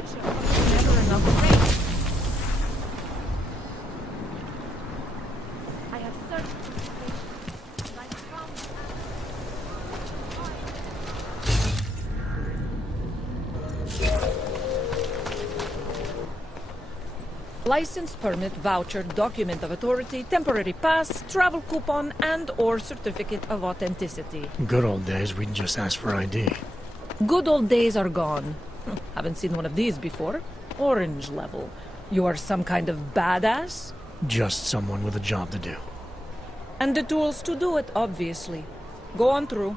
future. Never enough rain. I have searched for this place, and I have found license, permit, voucher, document of authority, temporary pass, travel coupon, and/or certificate of authenticity. Good old days, we'd just ask for ID. Good old days are gone. Haven't seen one of these before. Orange level. You are some kind of badass? Just someone with a job to do. And the tools to do it, obviously. Go on through.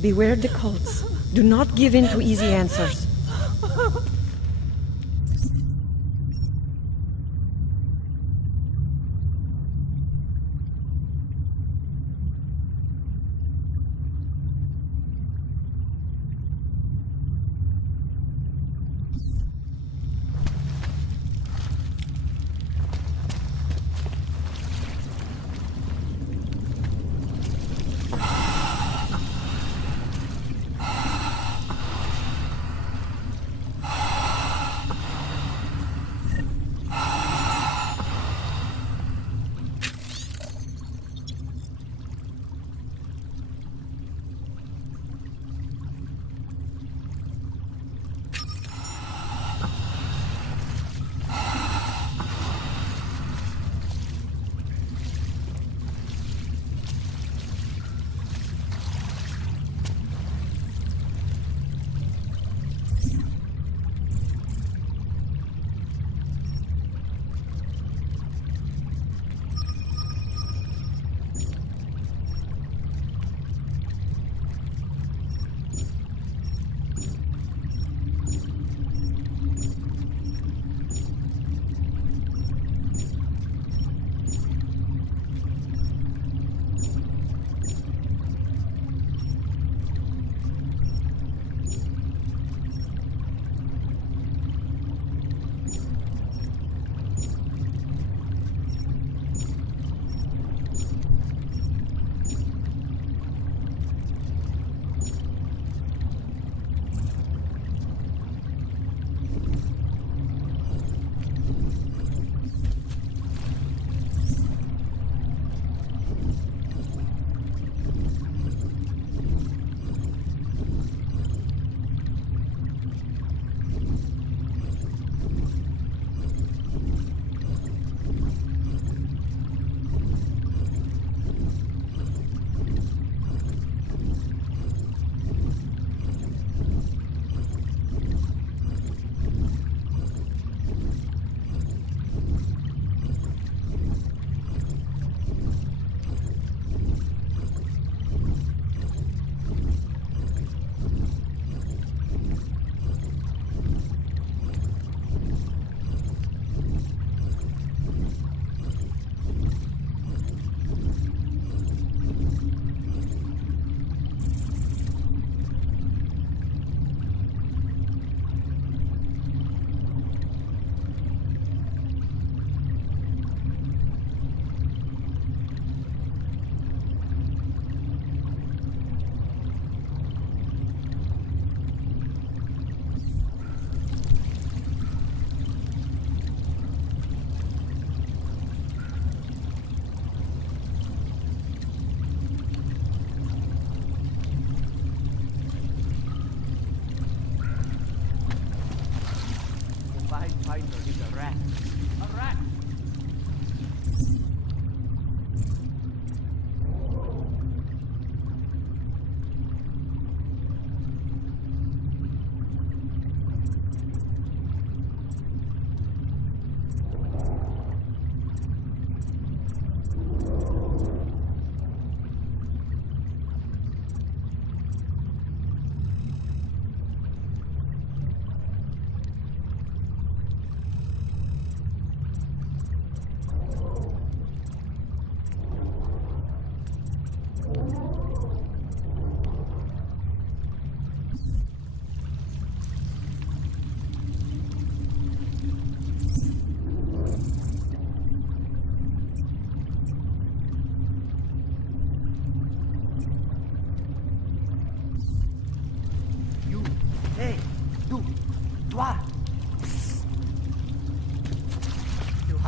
Beware the cults. Do not give in to easy answers.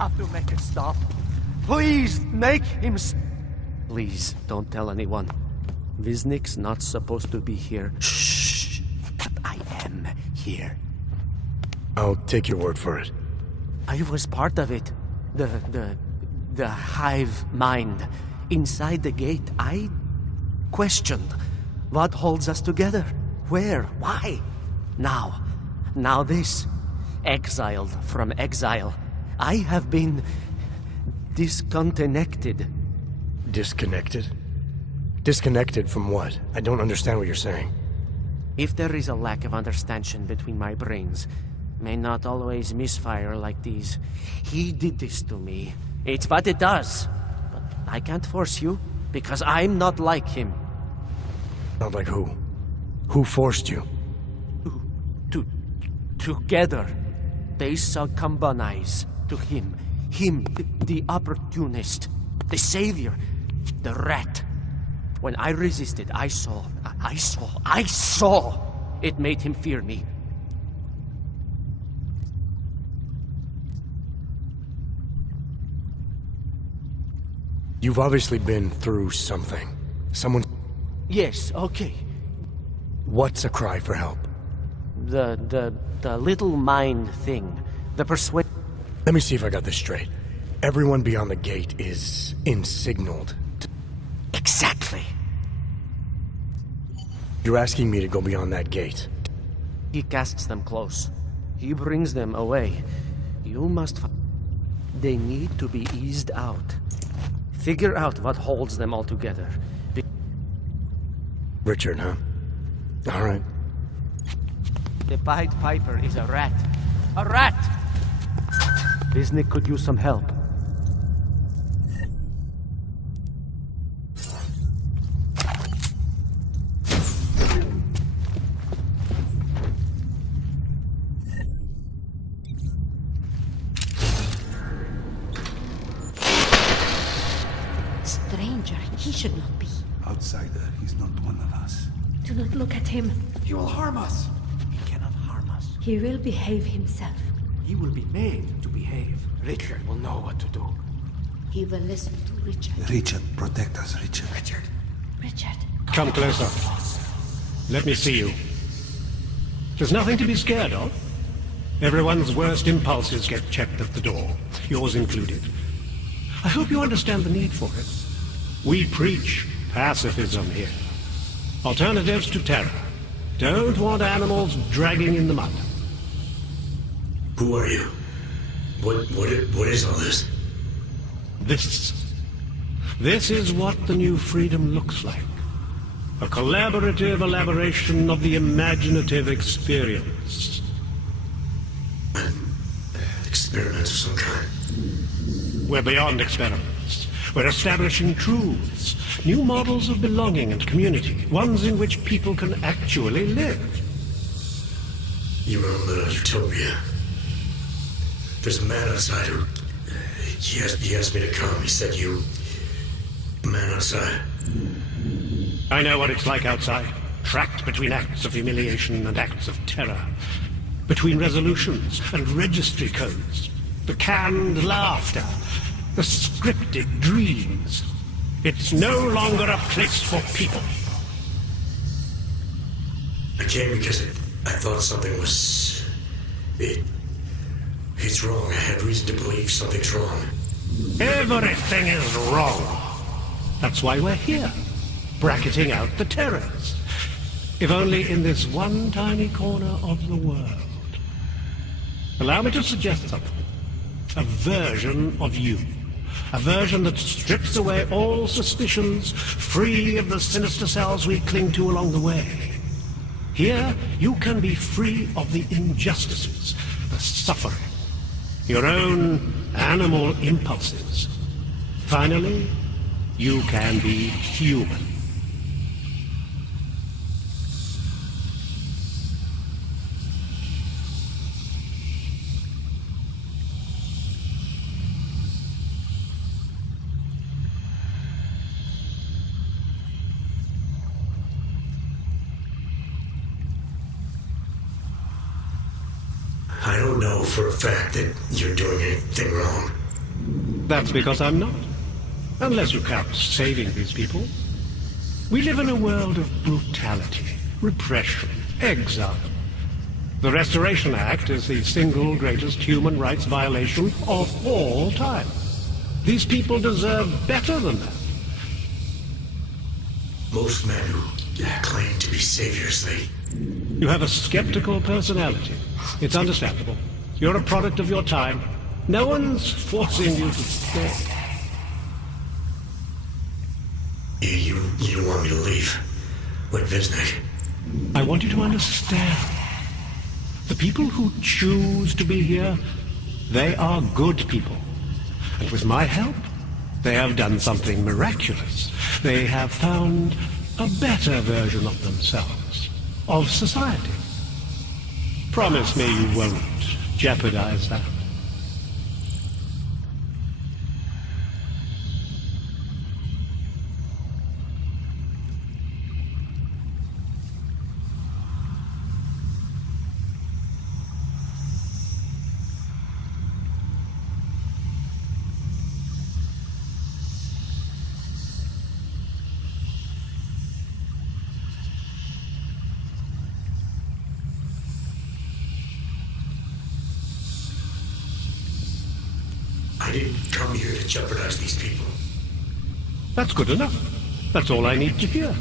have to make it stop. Please make him Please, don't tell anyone. Viznik's not supposed to be here. Shh! But I am here. I'll take your word for it. I was part of it. The hive mind. Inside the gate, I questioned what holds us together. Where? Why? Now this. Exiled from exile. I have been disconnected. Disconnected? Disconnected from what? I don't understand what you're saying. If there is a lack of understanding between my brains, may not always misfire like these. He did this to me. It's what it does. But I can't force you, because I'm not like him. Not like who? Who forced you? Together, they succumbanize to him. Him, the opportunist, the savior, the rat. When I resisted, I saw. It made him fear me. You've obviously been through something. Someone... Yes, okay. What's a cry for help? The little mind thing. The persuade... Let me see if I got this straight. Everyone beyond the gate is insignaled. Exactly. You're asking me to go beyond that gate? He casts them close. He brings them away. You must... They need to be eased out. Figure out what holds them all together. Richard, huh? All right. The Pied Piper is a rat. A rat! Viznik could use some help. Stranger, he should not be. Outsider, he's not one of us. Do not look at him. He will harm us. He cannot harm us. He will behave himself. He will be made to behave. Richard will know what to do. He will listen to Richard. Richard, protect us, Richard. Richard. Come closer. Let me see you. There's nothing to be scared of. Everyone's worst impulses get checked at the door, yours included. I hope you understand the need for it. We preach pacifism here. Alternatives to terror. Don't want animals dragging in the mud. Who are you? What is all this? This is what the new freedom looks like. A collaborative elaboration of the imaginative experience. Experiment of some kind. We're beyond experiments. We're establishing truths, new models of belonging and community, ones in which people can actually live. You were in a utopia. There's a man outside who... He asked me to come. He said you... Man outside. I know what it's like outside. Trapped between acts of humiliation and acts of terror. Between resolutions and registry codes. The canned laughter. The scripted dreams. It's no longer a place for people. I came because I thought something was... It's wrong. I had reason to believe something's wrong. Everything is wrong. That's why we're here. Bracketing out the terrors. If only in this one tiny corner of the world. Allow me to suggest something. A version of you. A version that strips away all suspicions, free of the sinister cells we cling to along the way. Here, you can be free of the injustices, the suffering, your own animal impulses. Finally, you can be human. I don't know for a fact that you're doing anything wrong. That's because I'm not. Unless you count saving these people. We live in a world of brutality, repression, exile. The Restoration Act is the single greatest human rights violation of all time. These people deserve better than that. Most men who claim to be saviors, You have a skeptical personality. It's understandable. You're a product of your time. No one's forcing you to stay. You want me to leave? Like Visnik? I want you to understand. The people who choose to be here, they are good people. And with my help, they have done something miraculous. They have found a better version of themselves, of society. Promise me you won't jeopardize that. I didn't come here to jeopardize these people. That's good enough. That's all I need to hear.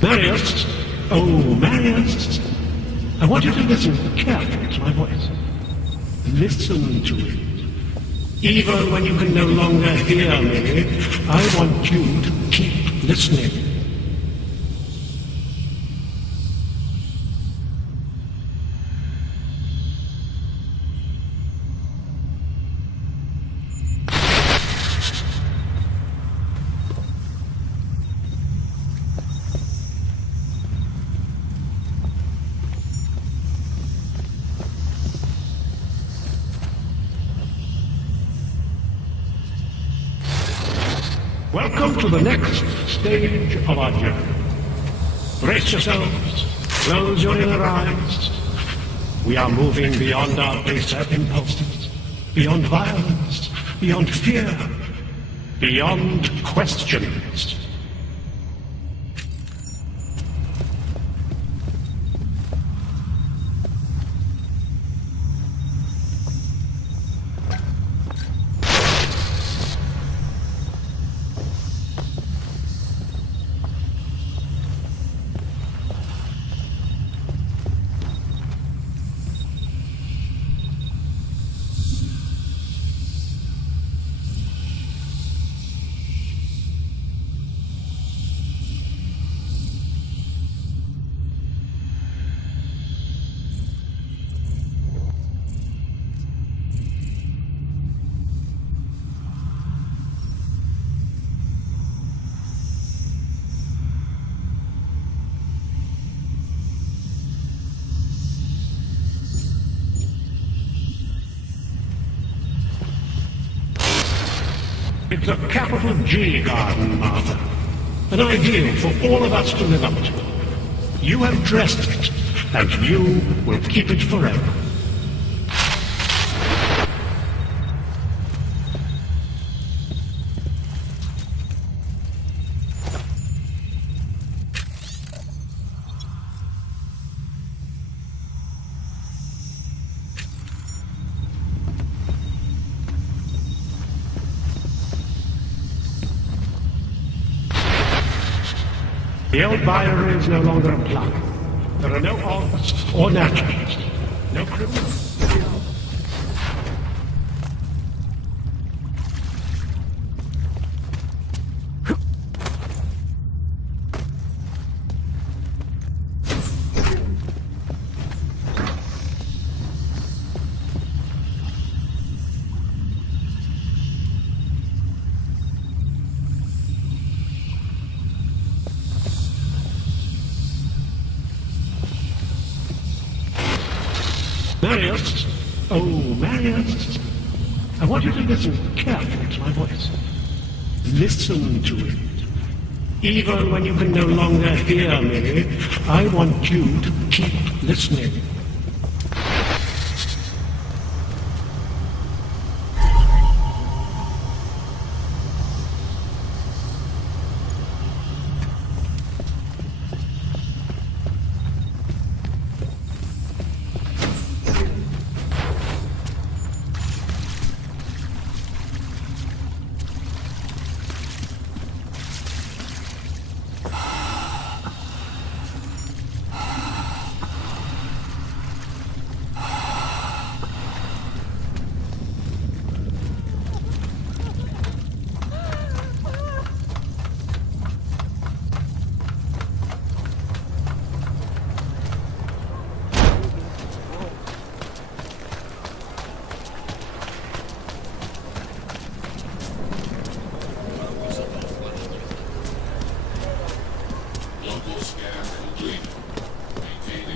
Marius! Oh, Marius! I want you to listen carefully to my voice. Listen to it. Even when you can no longer hear me, I want you to keep listening. Welcome to the next stage of our journey. Brace yourselves, close your inner eyes. We are moving beyond our baser impulses, beyond violence, beyond fear, beyond questions. It's a capital G garden, Martha. An ideal for all of us to live up to. You have dressed it, and you will keep it forever. The old Byron is no longer a plug. There are no odds or naturals. No criminals. Marius! Oh, Marius! I want you to listen carefully to my voice. Listen to it. Even when you can no longer hear me, I want you to keep listening.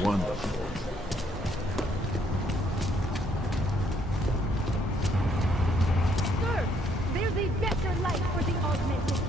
Wonderful. Sir, there's a better life for the augmented.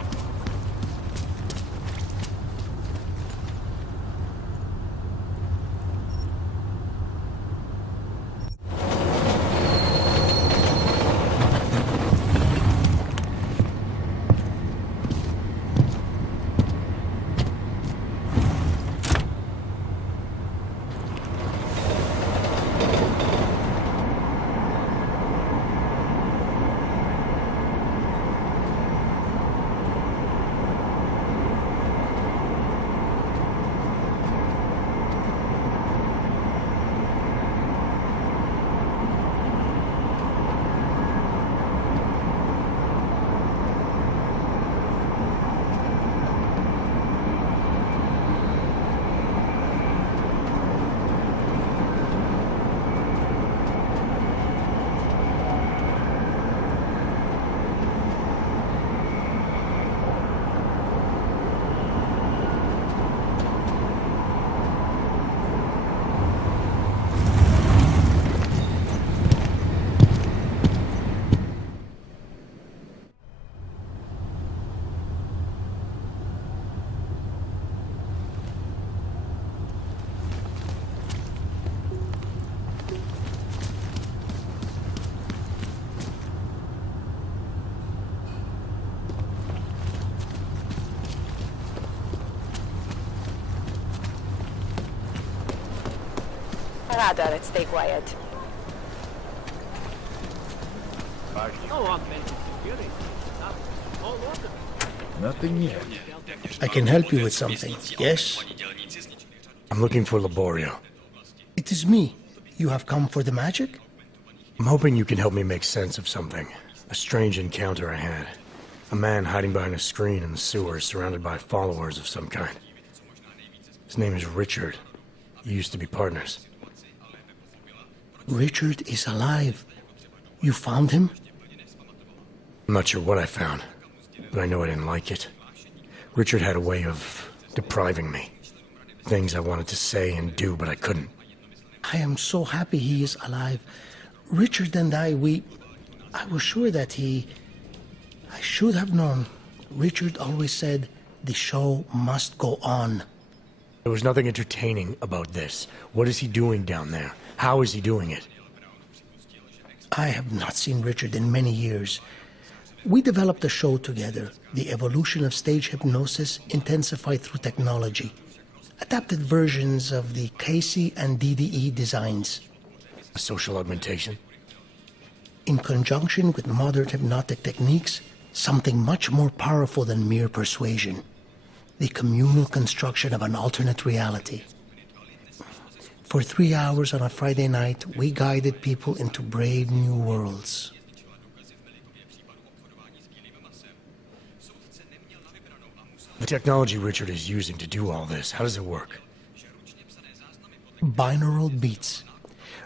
Radar, stay quiet. Nothing yet. I can help you with something, yes? I'm looking for Laborio. It is me. You have come for the magic? I'm hoping you can help me make sense of something. A strange encounter I had. A man hiding behind a screen in the sewers, surrounded by followers of some kind. His name is Richard. You used to be partners. Richard is alive. You found him? I'm not sure what I found, but I know I didn't like it. Richard had a way of depriving me. Things I wanted to say and do, but I couldn't. I am so happy he is alive. Richard and I was sure that I should have known. Richard always said, the show must go on. There was nothing entertaining about this. What is he doing down there? How is he doing it? I have not seen Richard in many years. We developed a show together, The Evolution of Stage Hypnosis Intensified Through Technology. Adapted versions of the Casey and DDE designs. A social augmentation? In conjunction with modern hypnotic techniques, something much more powerful than mere persuasion. The communal construction of an alternate reality. For 3 hours on a Friday night, we guided people into brave new worlds. The technology Richard is using to do all this, how does it work? Binaural beats.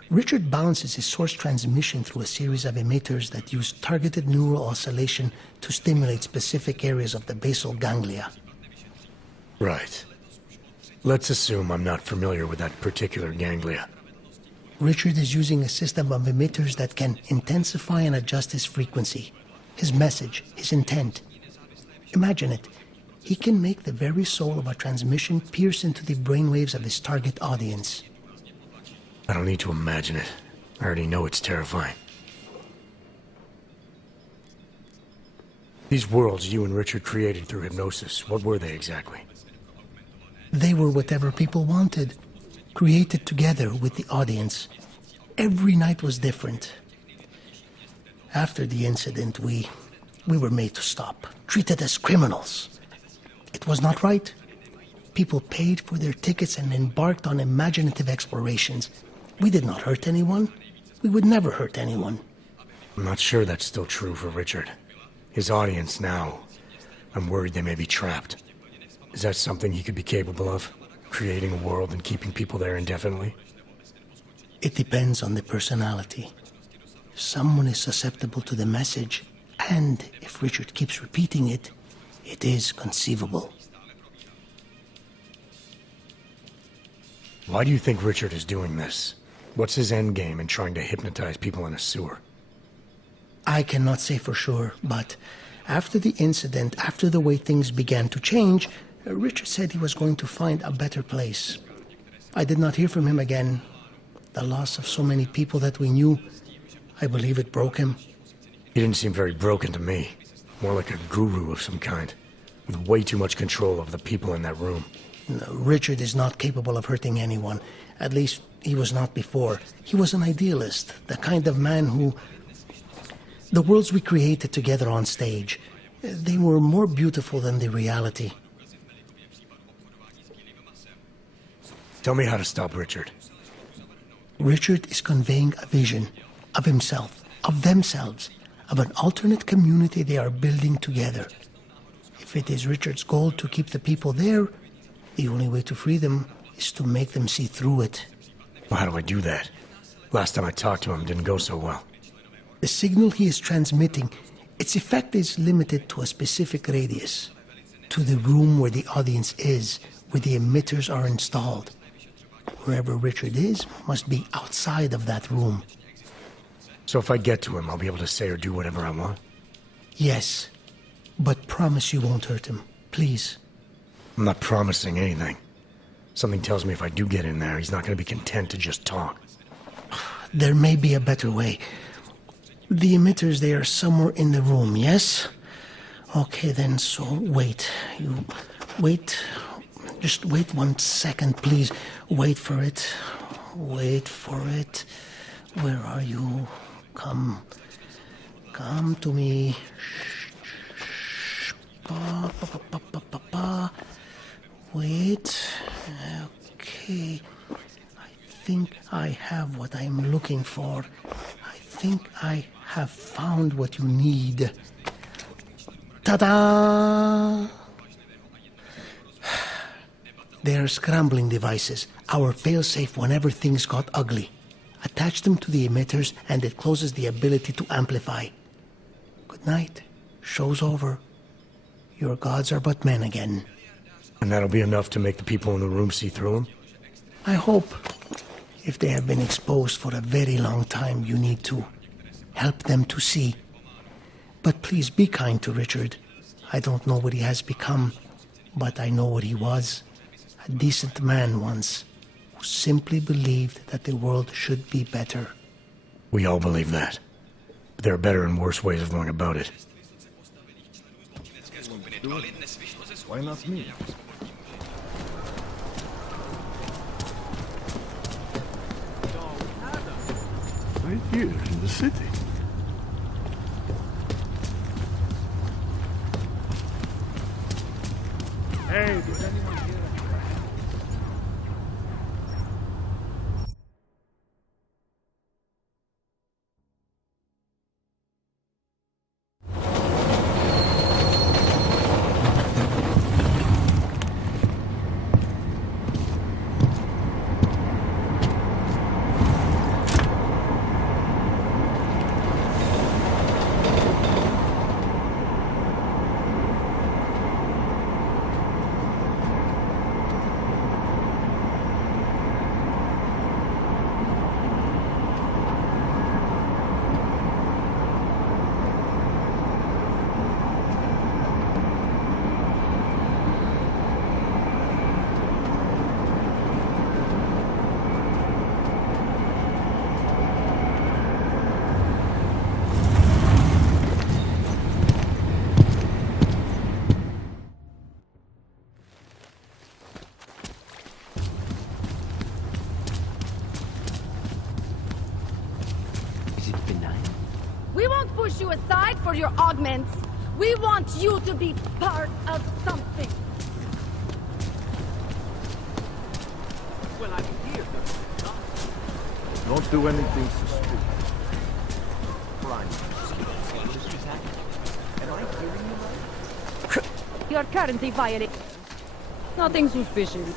Richard bounces his source transmission through a series of emitters that use targeted neural oscillation to stimulate specific areas of the basal ganglia. Right. Let's assume I'm not familiar with that particular ganglia. Richard is using a system of emitters that can intensify and adjust his frequency, his message, his intent. Imagine it. He can make the very soul of a transmission pierce into the brainwaves of his target audience. I don't need to imagine it. I already know it's terrifying. These worlds you and Richard created through hypnosis, what were they exactly? They were whatever people wanted, created together with the audience. Every night was different. After the incident, we were made to stop, treated as criminals. It was not right. People paid for their tickets and embarked on imaginative explorations. We did not hurt anyone. We would never hurt anyone. I'm not sure that's still true for Richard. His audience now, I'm worried they may be trapped. Is that something he could be capable of? Creating a world and keeping people there indefinitely? It depends on the personality. If someone is susceptible to the message, and if Richard keeps repeating it, it is conceivable. Why do you think Richard is doing this? What's his end game in trying to hypnotize people in a sewer? I cannot say for sure, but after the incident, after the way things began to change, Richard said he was going to find a better place. I did not hear from him again. The loss of so many people that we knew, I believe it broke him. He didn't seem very broken to me. More like a guru of some kind, with way too much control of the people in that room. No, Richard is not capable of hurting anyone. At least, he was not before. He was an idealist, the kind of man who... The worlds we created together on stage, they were more beautiful than the reality. Tell me how to stop Richard. Richard is conveying a vision of himself, of themselves, of an alternate community they are building together. If it is Richard's goal to keep the people there, the only way to free them is to make them see through it. Well, how do I do that? Last time I talked to him didn't go so well. The signal he is transmitting, its effect is limited to a specific radius, to the room where the audience is, where the emitters are installed. Wherever Richard is must be outside of that room. So if I get to him, I'll be able to say or do whatever I want? Yes, but promise you won't hurt him, please. I'm not promising anything. Something tells me if I do get in there, he's not going to be content to just talk. There may be a better way. The emitters, they are somewhere in the room, yes? Okay, then, so wait. You wait. Just wait 1 second, please. Wait for it. Wait for it. Where are you? Come. Come to me. Shh. Pa, pa, pa, pa, pa, pa, pa. Wait. Okay. I think I have what I'm looking for. I think I have found what you need. Ta-da! They are scrambling devices, our failsafe whenever things got ugly. Attach them to the emitters and it closes the ability to amplify. Good night. Show's over. Your gods are but men again. And that'll be enough to make the people in the room see through him? I hope. If they have been exposed for a very long time, you need to help them to see. But please be kind to Richard. I don't know what he has become, but I know what he was. A decent man once, who simply believed that the world should be better. We all believe that. But there are better and worse ways of going about it. Why not me? Right here in the city. Hey, does anyone hear a crack? push you aside for your augments. We want you to be part of something. Well, I'm here. Don't do anything suspicious. You're currently violating. Nothing suspicious.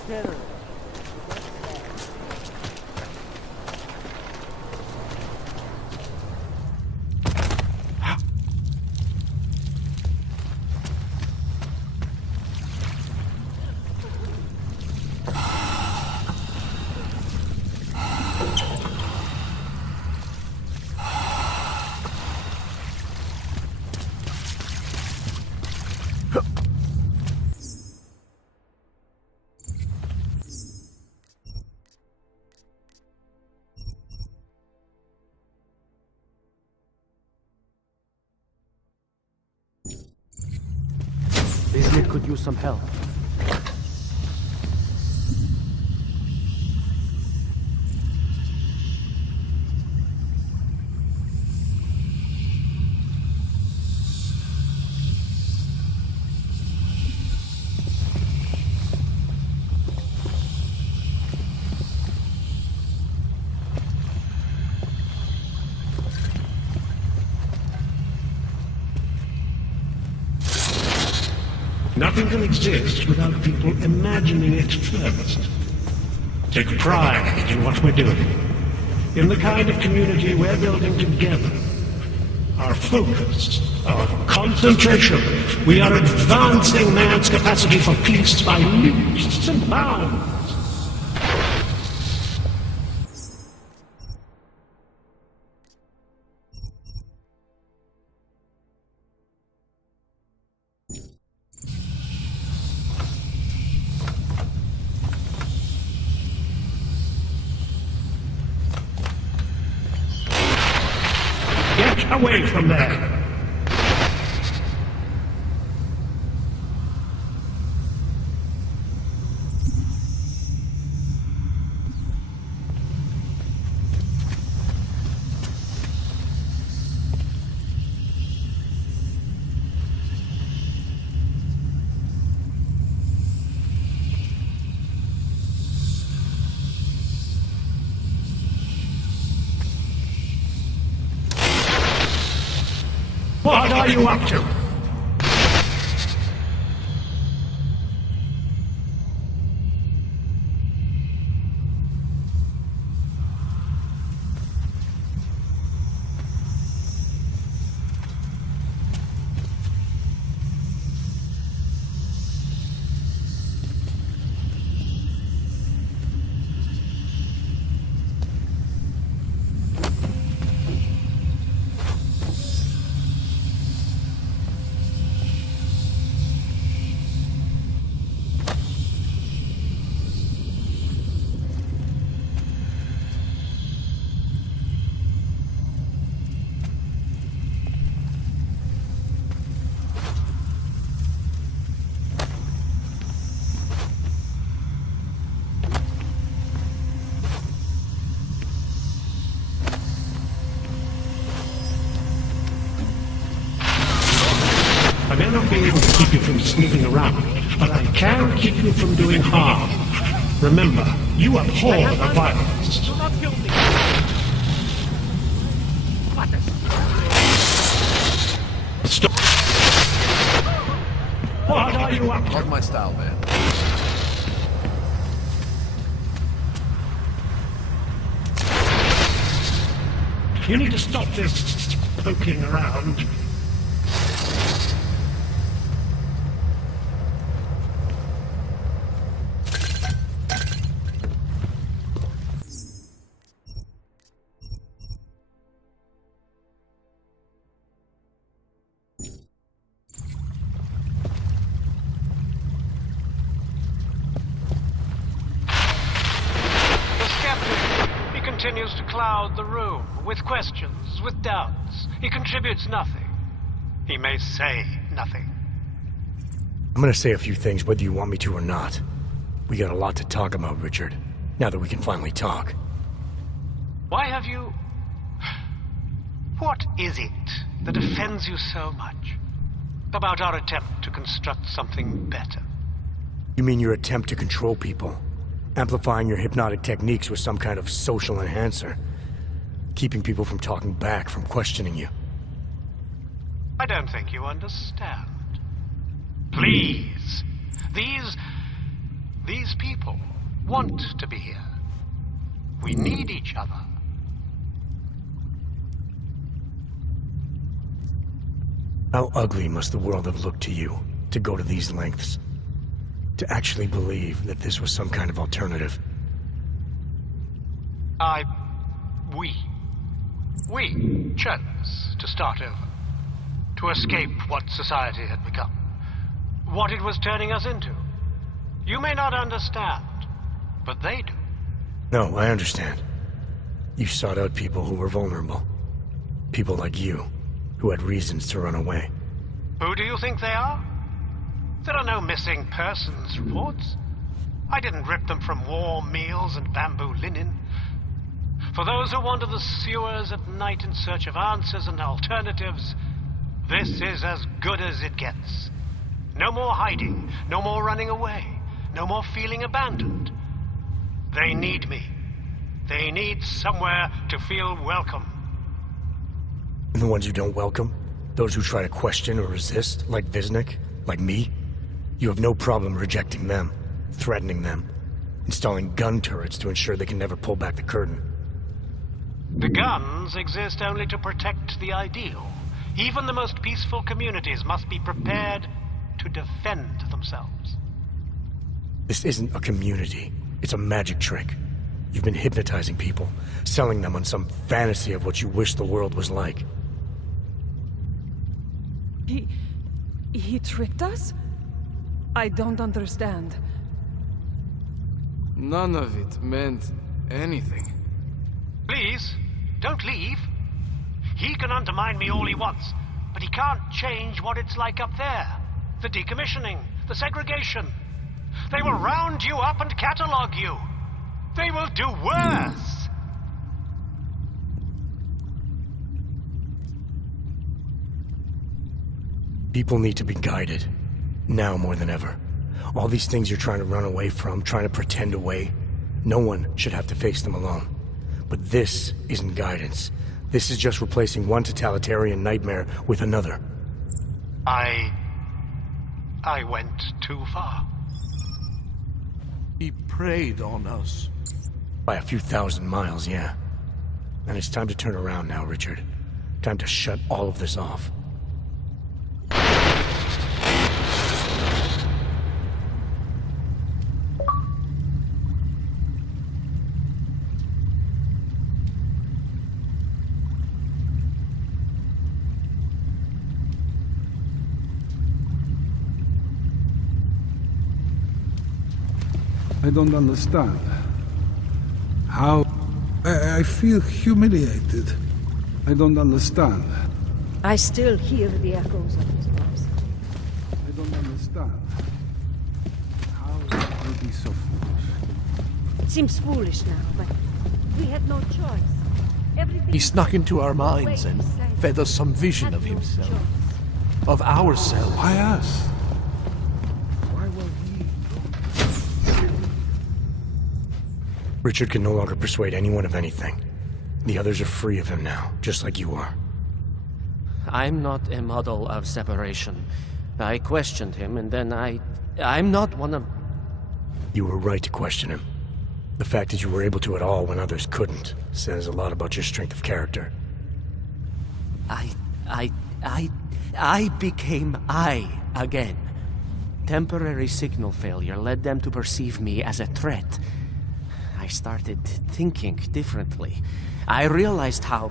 Bismuth could use some help. Nothing can exist without people imagining it first. Take pride in what we're doing, in the kind of community we're building together. Our focus, our concentration. We are advancing man's capacity for peace by leaps and bounds. Get away from there! What are you up to? I may not be able to keep you from snooping around, but I can keep you from doing harm. Remember, you abhor the violence. Do not kill me. Stop. What are you up to? Not my style, man. You need to stop this poking around. He continues to cloud the room with questions, with doubts. He contributes nothing. He may say nothing. I'm gonna say a few things whether you want me to or not. We got a lot to talk about, Richard. Now that we can finally talk. Why have you... What is it that offends you so much? About our attempt to construct something better? You mean your attempt to control people? Amplifying your hypnotic techniques with some kind of social enhancer? Keeping people from talking back, from questioning you? I don't think you understand. Please. These people want to be here. We need each other. How ugly must the world have looked to you, to go to these lengths? To actually believe that this was some kind of alternative? We chose to start over. To escape what society had become. What it was turning us into. You may not understand, but they do. No, I understand. You sought out people who were vulnerable. People like you, who had reasons to run away. Who do you think they are? There are no missing persons reports. I didn't rip them from warm meals and bamboo linen. For those who wander the sewers at night in search of answers and alternatives, this is as good as it gets. No more hiding, no more running away, no more feeling abandoned. They need me. They need somewhere to feel welcome. And the ones you don't welcome? Those who try to question or resist, like Visnik, like me? You have no problem rejecting them, threatening them, installing gun turrets to ensure they can never pull back the curtain. The guns exist only to protect the ideal. Even the most peaceful communities must be prepared to defend themselves. This isn't a community. It's a magic trick. You've been hypnotizing people, selling them on some fantasy of what you wish the world was like. He tricked us? I don't understand. None of it meant anything. Please, don't leave. He can undermine me all he wants, but he can't change what it's like up there. The decommissioning, the segregation. They will round you up and catalog you. They will do worse. People need to be guided. Now more than ever. All these things you're trying to run away from, trying to pretend away. No one should have to face them alone. But this isn't guidance. This is just replacing one totalitarian nightmare with another. I went too far. He preyed on us. By a few thousand miles, yeah. And it's time to turn around now, Richard. Time to shut all of this off. I don't understand. How... I feel humiliated. I don't understand. I still hear the echoes of his voice. I don't understand. How could I be so foolish? It seems foolish now, but we had no choice. Everything He snuck into our minds and fed us some vision of himself. Of ourselves. Why us? Why will he... Richard can no longer persuade anyone of anything. The others are free of him now, just like you are. I'm not a model of separation. I questioned him, and then I'm not one of... You were right to question him. The fact that you were able to at all when others couldn't says a lot about your strength of character. I became I again. Temporary signal failure led them to perceive me as a threat. I started thinking differently. I realized how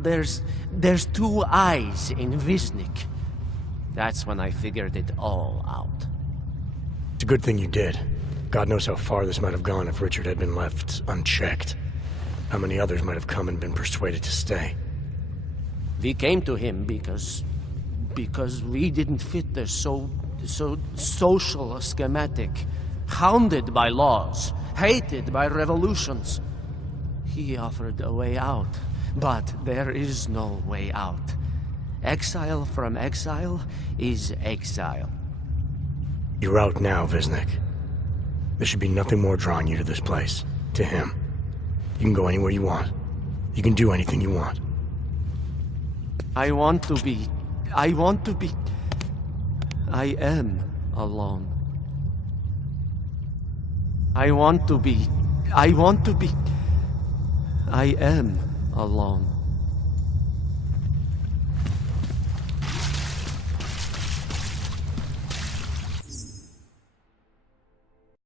there's two eyes in Visnik. That's when I figured it all out. It's a good thing you did. God knows how far this might have gone if Richard had been left unchecked. How many others might have come and been persuaded to stay. We came to him because we didn't fit the so social schematic, hounded by laws, hated by revolutions. He offered a way out, But there is no way out. Exile from exile is exile. You're out now, Viznik. There should be nothing more drawing you to this place. To him. You can go anywhere you want. You can do anything you want. I am alone. I am alone.